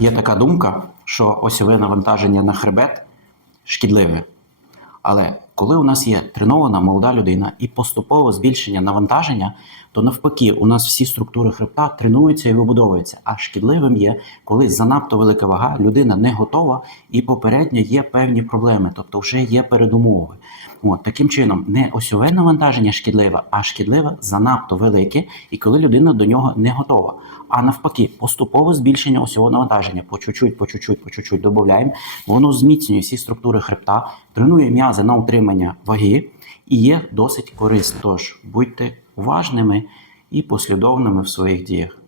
Є така думка, що осьове навантаження на хребет шкідливе. Але коли у нас є тренована молода людина і поступове збільшення навантаження, то навпаки, у нас всі структури хребта тренуються і вибудовуються. А шкідливим є, коли занадто велика вага, людина не готова і попередньо є певні проблеми, тобто вже є передумови. От таким чином, не осьове навантаження шкідливе, а шкідливе занадто велике, і коли людина до нього не готова. А навпаки, поступове збільшення осьового навантаження по чуть-чуть, по чуть-чуть, по чуть-чуть додаємо, воно зміцнює всі структури хребта, тренує м'язи на утримання ваги і є досить корисним. Тож будьте уважними і послідовними в своїх діях.